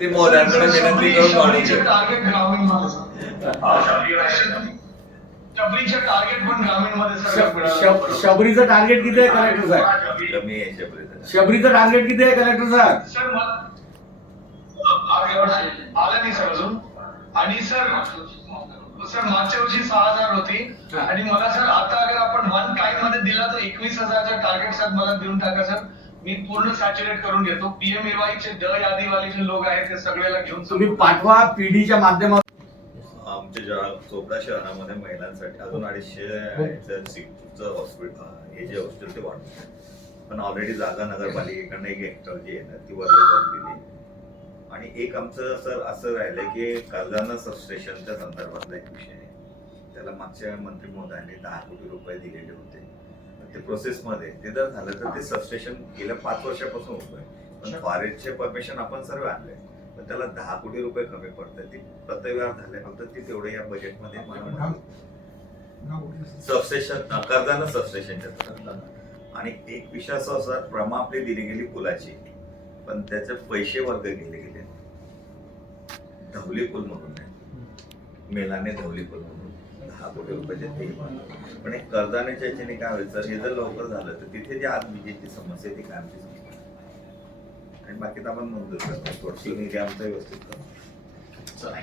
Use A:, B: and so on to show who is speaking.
A: ते मोहरांकडे विनंती करून
B: शबरीचे
A: घेऊ
B: टार्गेट ग्रामीणमध्ये शबरीचे टार्गेट पण
C: ग्रामीणमध्ये शबरीचं टार्गेट किती आहे कलेक्टर साहेब?
A: कमी आहे शबरीचं.
C: शबरीचं टार्गेट किती आहे कलेक्टर साहेब?
B: सर आलं नाही सर अजून. आणि सर सर मागच्या वर्षी सहा हजार होती. आणि मला सर आता अगर आपण वन टाइममध्ये दिला तर एकवीस हजारचा टार्गेट सर मला देऊन टाका सर. मी पूर्ण सॅच्युरेट करून घेतो. पीएम चे द यादीवाले जे लोक आहेत ते सगळ्याला घेऊन
C: तुम्ही पाठवा पीडीच्या माध्यमातून.
A: आमच्या ज्या चोपडा शहरामध्ये महिलांसाठी अजून अडीचशे सीटचं हॉस्पिटल हे जे हॉस्पिटल ते वाढवलं पण ऑलरेडी जागा नगरपालिकेकडनं एक हेक्टर जी आहे ना ती वर्ग करून दिली. आणि एक आमचं सर असं राहिलं की कर्जाना सबस्टेशनच्या संदर्भातला एक विषय आहे. त्याला मागच्या मंत्री महोदयांनी दहा कोटी रुपये दिलेले होते. ते प्रोसेसमध्ये ते जर झालं तर ते सबस्टेशन गेल्या पाच वर्षापासून होतोय. पण फॉरेस्टचे परमिशन आपण सर्व आणले पण त्याला दहा कोटी रुपये कमी पडतात. ते प्रत्यव्यवहार झाले फक्त ते तेवढे या बजेटमध्ये सबस्टेशन कर्जानं सबस्टेशनच्या आणि एक विषय असा असा प्रमा आपली दिली गेली पुलाची पण त्याचे पैसे वर्ग गेले गेले. धवली पूल म्हणून आहे. मेलाने धवली पूल म्हणून. दहा कोटी रुपयाचे ते. पण एक कर्जानेच्या याच्याने काय व्हायचं हे जर लवकर झालं तर तिथे जे आज विजेची समस्या आहे ती कायमची समस्या आणि बाकी तर आपण नोंद करतो थोडशी निधी आमचा व्यवस्थित करतो
C: चला